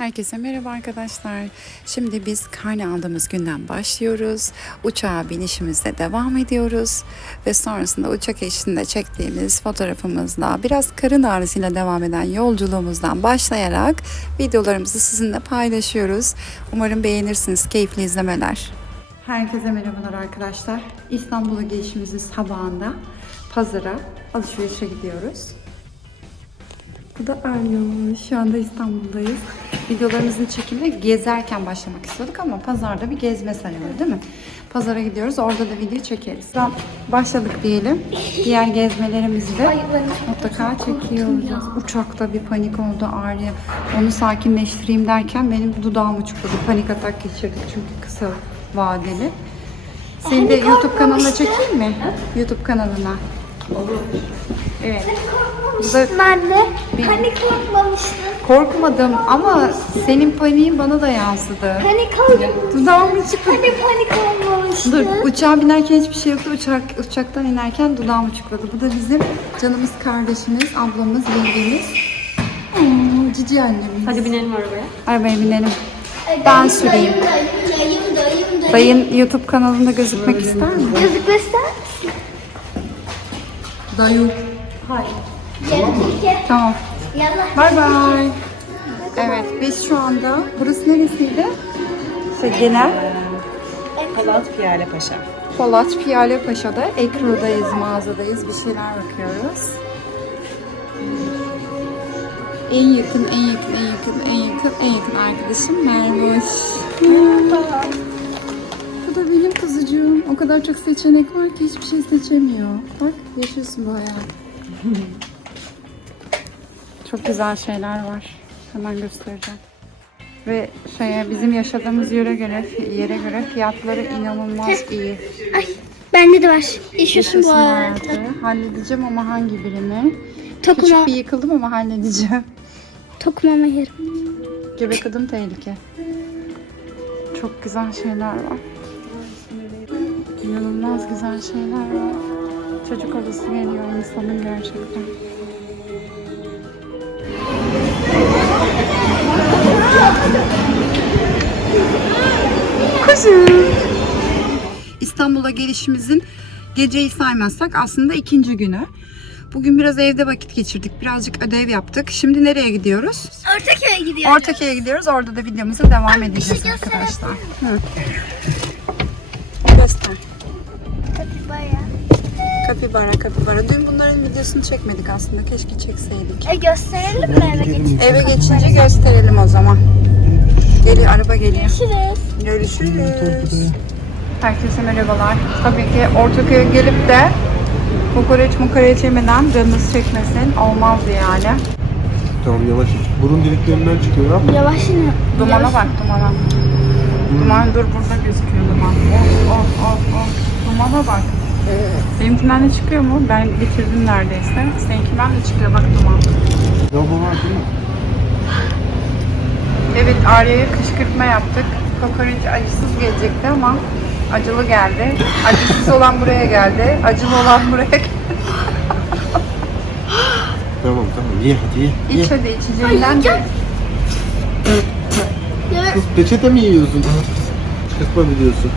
Herkese merhaba arkadaşlar. Şimdi biz karne aldığımız günden başlıyoruz. Uçağa binişimizde devam ediyoruz. Ve sonrasında uçak eşliğinde çektiğimiz fotoğrafımızla biraz karın ağrısıyla devam eden yolculuğumuzdan başlayarak videolarımızı sizinle paylaşıyoruz. Umarım beğenirsiniz. Keyifli izlemeler. Herkese merhabalar arkadaşlar. İstanbul'a gelişimizin sabahında pazara alışverişe gidiyoruz. Bu da Aryo. Şu anda İstanbul'dayız. Videolarımızın çekimine gezerken başlamak istiyorduk ama pazarda bir gezme sayılır değil mi? Pazara gidiyoruz. Orada da video çekeriz. Tamam, başladık diyelim. Diğer gezmelerimizi de mutlaka çekiyor olacağız. Uçakta bir panik oldu Arya. Onu sakinleştireyim derken benim dudağım uçukladı. Panik atak geçirdik çünkü kısa vadeli. Seni de YouTube kanalına çekeyim mi? YouTube kanalına. Evet. Bu da Ben de panik olmamıştım. Korkmadım ama senin paniğin bana da yansıdı. Panik oldum. Dudağım uçukladı. Hani panik olmamıştım. Dur, uçağa binerken hiçbir şey yoktu. Uçak, uçaktan inerken dudağım uçukladı. Bu da bizim canımız kardeşimiz, ablamız, yengemiz. Hmm, cici annemiz. Hadi binelim arabaya. Arabaya binelim. Ben dayım, süreyim. Dayım, dayım, dayım, dayım. Dayın YouTube kanalında gözükmek ister mi? Yazık göster misin? Dayı. Hayır. Yazık gel. Tamam. Bay bay. Evet, biz şu anda, burası neresiydi? Şey, genel. Polat Piyale Paşa. Polat Piyale Paşa'da Ekru'dayız, mağazadayız. Bir şeyler bakıyoruz. En yakın, en yakın, en yakın, en yakın, en yakın arkadaşım Mervoş. Merhaba. Bu da benim kuzucuğum. O kadar çok seçenek var ki hiçbir şey seçemiyor. Bak yaşıyorsun bu hayatı. çok güzel şeyler var. Hemen göstereceğim. Ve şeye bizim yaşadığımız yere göre yere göre fiyatları inanılmaz iyi. Ay, bende de var. Yaşıyorsun bu hayatı. Halledeceğim ama hangi birini? Tokuma, Küçük bir yıkıldım ama halledeceğim. tokumama yerim. Göbek adım tehlike. Çok güzel şeyler var. İnanılmaz güzel şeyler var. Çocuk odası geliyor insanın gerçekten. Kuzum. İstanbul'a gelişimizin geceyi saymazsak aslında ikinci günü. Bugün biraz evde vakit geçirdik. Birazcık ödev yaptık. Şimdi nereye gidiyoruz? Ortaköy'e gidiyorum. Ortaköy'e gidiyoruz. Orada da videomuza devam edeceğiz şey arkadaşlar. Hı. Kapibara, kapibara. Dün bunların videosunu çekmedik aslında. Keşke çekseydik. E gösterelim mi eve geçince? Eve geçince gösterelim o zaman. Geliyor, araba geliyor. Görüşürüz. Görüşürüz. Herkese merhabalar. Tabii ki Ortaköy'e gelip de kokoreç mukoreç yemeden canınız çekmesin. Olmaz yani. Tamam yavaş iç. Burun deliklerinden çıkıyor ama Yavaş yine. Dumana bak dumana. Duman dur burada gözüküyor duman. Of of of of. Dumana bak. Benimkinden de çıkıyor mu? Ben bitirdim neredeyse. Seninkinden de çıkıyor bak duman. lavabo var değil mi? Evet Arya'ya kışkırtma yaptık. Kokoreç acısız gelecekti ama acılı geldi. Acısız olan buraya geldi. Acılı olan buraya geldi. Tamam tamam ye hadi ye. ye. İç hadi içeceğinden de. Kız peçete mi yiyorsun? Çıkartma videosu.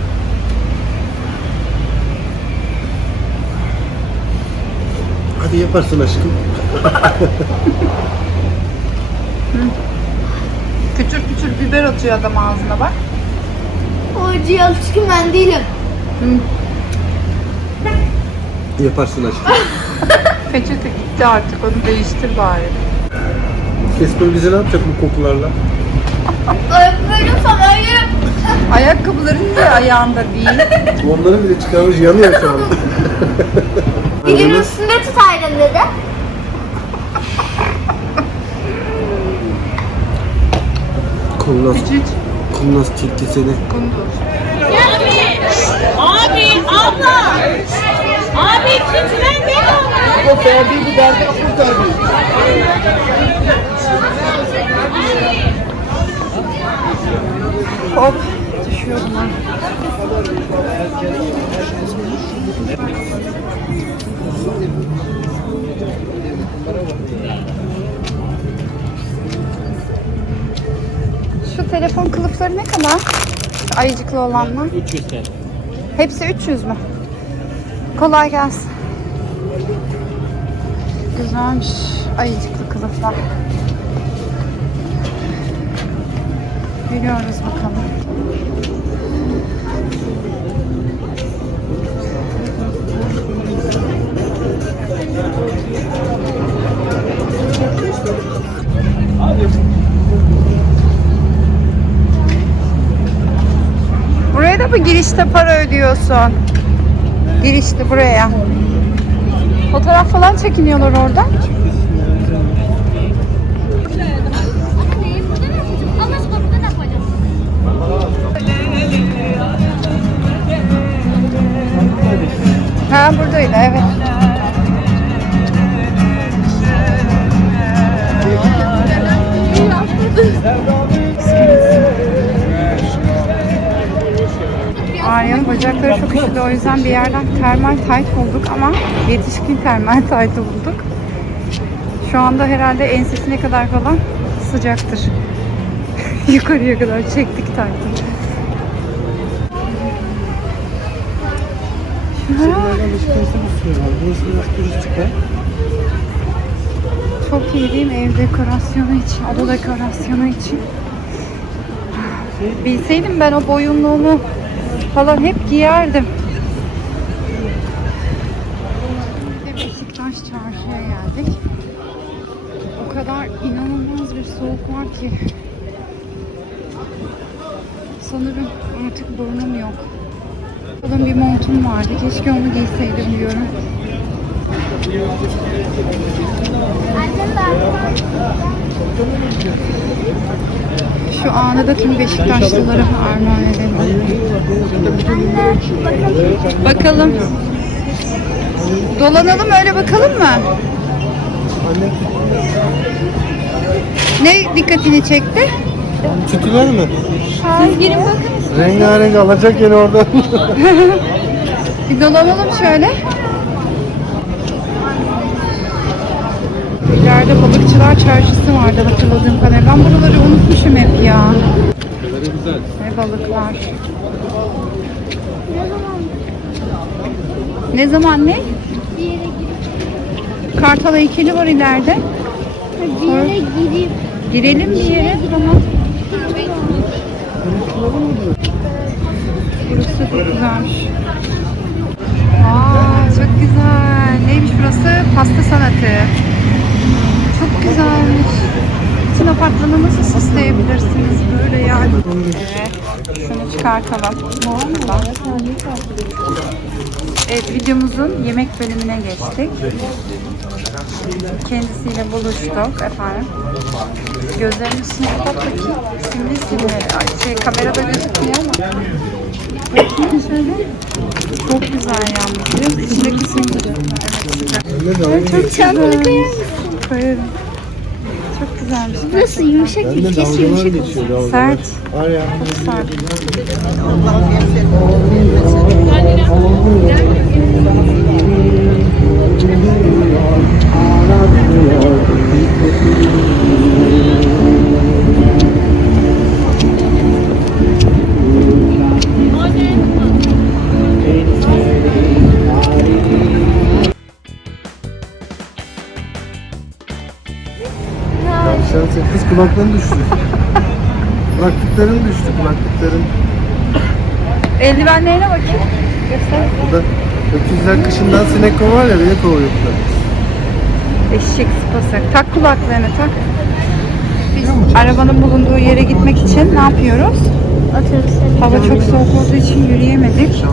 Hadi yaparsın aşkım. Küçür küçür biber atıyor adam ağzına bak. Orcu alışkın ben değilim. Yaparsın aşkım. Peçete gitti artık onu değiştir bari. Kesper bize ne yapacak bu kokularla? Öpmedim sana yerim. Ayakkabıların niye ayağında değil? Onları bile çıkarmış yanıyor şu an. Elin üstünde tutaydın dedi. Küçük. kurnaz tilki seni. Abi, abla. Abi kimseler beni O Ferdi bu derdi kurtardı. Hop düşüyorum ha. Şu telefon kılıfları ne kadar? Ayıcıklı olanlar. 300 TL. Hepsi 300 mü? Kolay gelsin. Güzelmiş ayıcıklı kılıflar. Yürüyoruz bakalım. Buraya da mı girişte para ödüyorsun? Girişte buraya. Fotoğraf falan çekiniyorlar orada. Ha buradaydı evet. Bacakları çok üşüdü o yüzden bir yerden termal tayt bulduk ama yetişkin termal taytı bulduk. Şu anda herhalde ensesine kadar falan sıcaktır. Yukarıya kadar çektik taytı. Çok iyi değil mi? Ev dekorasyonu için, oda dekorasyonu için. Bilseydim ben o boyunluğumu falan hep giyerdim. Ve Beşiktaş çarşıya geldik. O kadar inanılmaz bir soğuk var ki. Sanırım artık burnum yok. Kalın bir montum vardı. Keşke onu giyseydim diyorum. Annem Şu anı da tüm Beşiktaşlılara armağan edelim. Bakalım. Dolanalım öyle bakalım mı? Ne dikkatini çekti? tütüler mi? Siz girin bakın. Rengarenk alacak yine orada. Bir dolanalım şöyle. İleride balıkçılar çarşısı vardı hatırladığım kadarıyla. Ben buraları unutmuşum hep ya. Güzel. Ne balıklar. Ne zaman ne? bir yere girip Kartal heykeli var ileride. bir yere girip Girelim bir yere. Tamam. Burası çok güzelmiş. Aa, çok güzel. Neymiş burası? Pasta sanatı. Çok güzelmiş. Bütün apartmanı nasıl süsleyebilirsiniz böyle yani? Evet. Şunu çıkartalım. Evet videomuzun yemek bölümüne geçtik. Kendisiyle buluştuk efendim. Gözlerimi şimdi bakayım. Simli. Ay, Şey, kamerada gözükmüyor ama. Bakayım şöyle. Çok güzel yalnız. Musun? İçindeki. Evet. Anne dalga Çok güzel. Koyarım. Çok güzelmiş. Burası yumuşak bir kes yumuşak. dalgalar. Sert. Ya. Sert. Kız kulakların düştü. Kulaklıkların düştü kulaklıkların. Eldivenlerine bakayım. Göster. Burada öküzler kışından sinek kovar ya beni kovuyorlar. Eşek sıpası. Tak kulaklarını tak. Biz arabanın bulunduğu yere gitmek için ne yapıyoruz? Hava çok soğuk olduğu için yürüyemedik.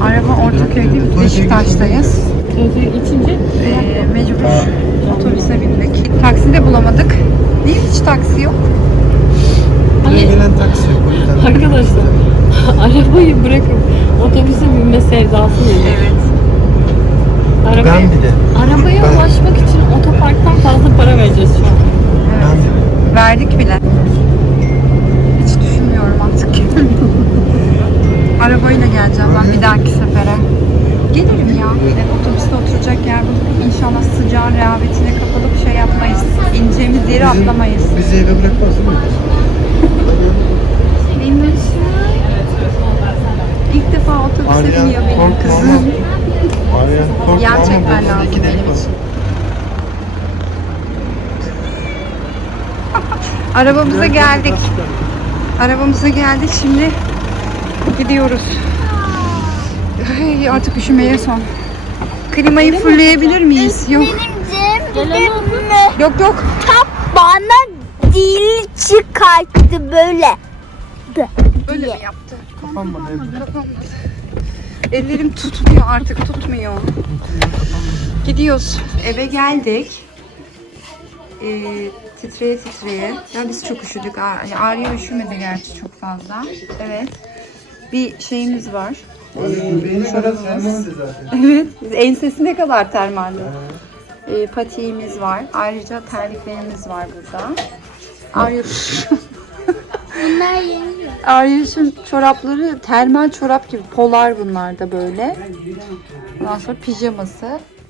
Araba Ortaköy'de Beşiktaş'tayız. Ee, mecbur otobüse bindik. Taksi de bulamadık. Niye hiç taksi yok? Buraya gelen taksi yok. Arkadaşlar arabayı bırakıp otobüse binme sevdası nedir? Evet. Arabaya, Ben bir de. arabaya Ben- ulaşmak için otoparktan fazla para vereceğiz şu an. Ben bir de. Verdik bile. Hiç düşünmüyorum artık. Arabayla geleceğim ben bir dahaki sefere. Gelirim ya oturacak yer bulduk. İnşallah sıcağın rehavetine kapılıp şey yapmayız. İneceğimiz yeri Bizim, atlamayız. Bizi eve bırakmaz mı? Benim İlk defa otobüse Arya, biniyor benim kork, kızım. Arya, kork, Yan çekmen lazım benim için. Arabamıza geldik. Arabamıza geldik şimdi gidiyoruz. Ay, artık üşümeye son. Klimayı fullleyebilir miyiz? Yok. Benim Yok yok. bana dil çıkarttı böyle. Öyle mi yaptı? Ellerim tutmuyor artık tutmuyor. Gidiyoruz. Eve geldik. Ee, titreye titreye. Ya biz çok üşüdük. Ar- ya Arya üşümedi gerçi çok fazla. Evet. Bir şeyimiz var. Ee, çorabımız. Evet. Ensesi ne kadar termalli. Ee, patiğimiz var. Ayrıca terliklerimiz var burada. Arya Bunlar yeni. Arya'nın çorapları termal çorap gibi polar bunlar da böyle. Ondan sonra pijaması.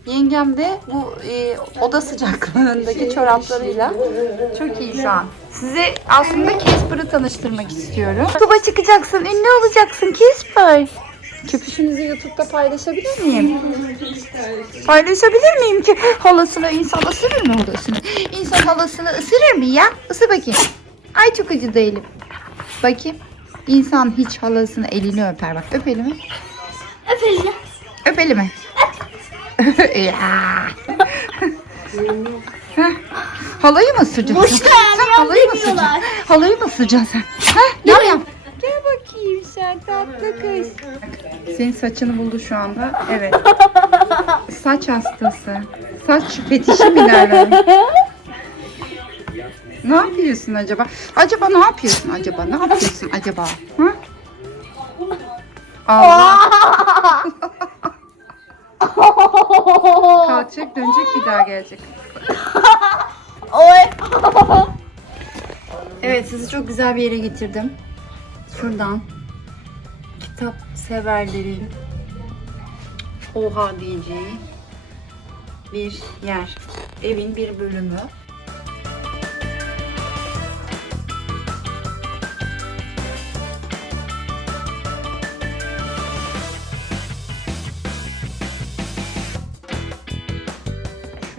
Yengem de bu e, oda sıcaklığındaki çoraplarıyla çok iyi şu an. Size aslında Casper'ı tanıştırmak istiyorum. YouTube'a çıkacaksın, ünlü olacaksın Casper. Köpüşünüzü YouTube'da paylaşabilir miyim? Paylaşabilir miyim ki halasını insan ısırır mı halasını? İnsan halasını ısırır mı ya? Isır bakayım. Ay çok acıdı elim. Bakayım. İnsan hiç halasını elini öper bak. Öp elimi. Öp elimi. ya. Heh. Halayı mı ısıracaksın? Boş ver, sen halayı mı ısıracaksın? Halayı mı ısıracaksın sen? Heh, yap yap. Sen tatlı kız. Senin saçını buldu şu anda. Evet. Saç hastası. Saç fetişi mi derler? Ne yapıyorsun acaba? Acaba ne yapıyorsun acaba? Ne yapıyorsun acaba? Ha? Allah. Kalkacak dönecek bir daha gelecek. Oy. Evet sizi çok güzel bir yere getirdim. Şuradan kitap severlerin oha diyeceği bir yer. Evin bir bölümü.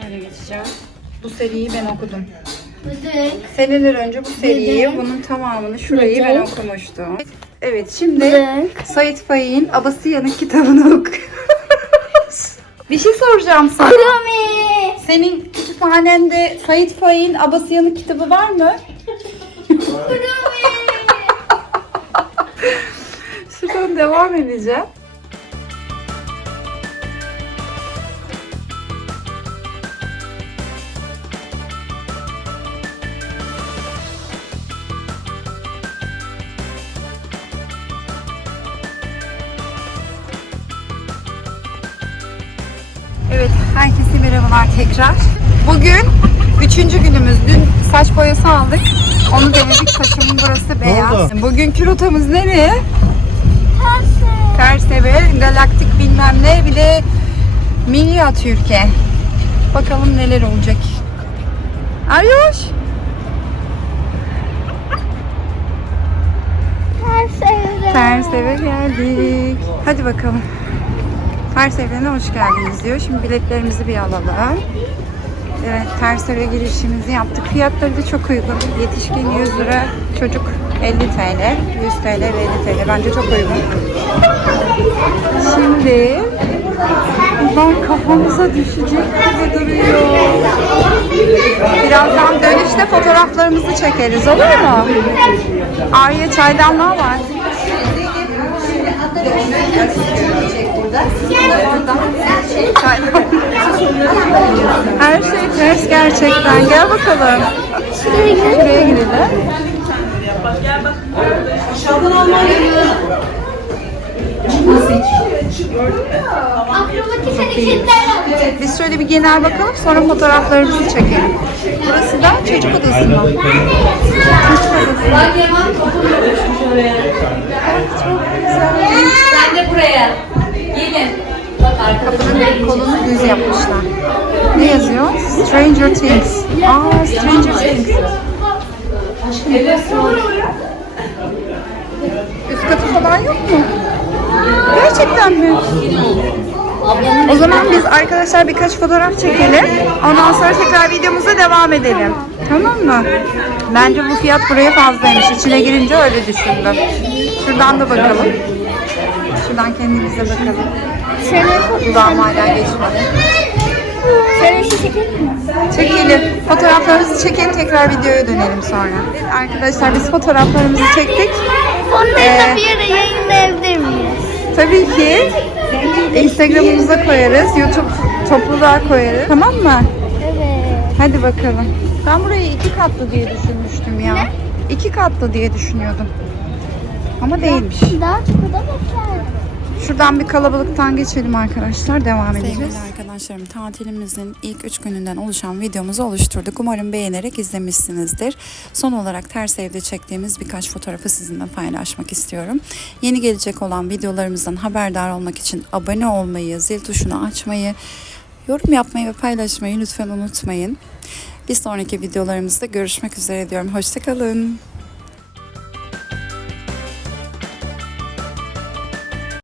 Şöyle geçeceğim. Bu seriyi ben okudum. Seneler önce bu seriyi, bunun tamamını şurayı ben okumuştum. Evet şimdi Bıdık. Sait Faik'in Abasıyan'ın kitabını okuyoruz. Bir şey soracağım sana. Kumi. Senin kütüphanende Sait Faik'in Abasıyan'ın kitabı var mı? Şuradan devam edeceğim. Herkese merhabalar tekrar. Bugün üçüncü günümüz. Dün saç boyası aldık. Onu denedik. Saçımın burası beyaz. Bugünkü rotamız nereye? Tersebe, galaktik bilmem ne. Bir de Minyatürke. Bakalım neler olacak. Aryoş. Terseve geldik. Hadi bakalım. Ters evlerine hoş geldiniz diyor. Şimdi biletlerimizi bir alalım. Evet, ters eve girişimizi yaptık. Fiyatları da çok uygun. Yetişkin 100 lira, çocuk 50 TL, 100 TL ve 50 TL. Bence çok uygun. Şimdi buradan kafamıza düşecek gibi duruyor. Birazdan dönüşte fotoğraflarımızı çekeriz olur mu? Arya çaydanlığa var. Her şey ters gerçekten. Gel bakalım. Şuraya girelim. Akrobatik hareketler. Biz şöyle bir genel bakalım sonra fotoğraflarımızı çekelim. Burası da çocuk odası mı? Sen Stranger Things. Aa Stranger Things. Üst katı falan yok mu? Gerçekten mi? O zaman biz arkadaşlar birkaç fotoğraf çekelim. Ondan sonra tekrar videomuza devam edelim. Tamam mı? Bence bu fiyat buraya fazlaymış. İçine girince öyle düşündüm. Şuradan da bakalım. Şuradan kendimize bakalım. Senin Dudağım hala geçmedi. Çekelim mi? Çekelim. Fotoğraflarımızı çekelim tekrar videoya dönelim sonra. Evet, arkadaşlar biz fotoğraflarımızı çektik. Onları Ee, da bir yere yayınlayabilir miyiz? Tabii ki Instagram'ımıza koyarız. YouTube topluluğa koyarız. Tamam mı? Evet. Hadi bakalım. Ben burayı iki katlı diye düşünmüştüm ya. İki katlı diye düşünüyordum. Ama değilmiş. Daha çok da beklerdim. Şuradan bir kalabalıktan geçelim arkadaşlar. Devam edeceğiz. Sevgili arkadaşlarım tatilimizin ilk üç gününden oluşan videomuzu oluşturduk. Umarım beğenerek izlemişsinizdir. Son olarak ters evde çektiğimiz birkaç fotoğrafı sizinle paylaşmak istiyorum. Yeni gelecek olan videolarımızdan haberdar olmak için abone olmayı, zil tuşunu açmayı, yorum yapmayı ve paylaşmayı lütfen unutmayın. Bir sonraki videolarımızda görüşmek üzere diyorum. Hoşçakalın.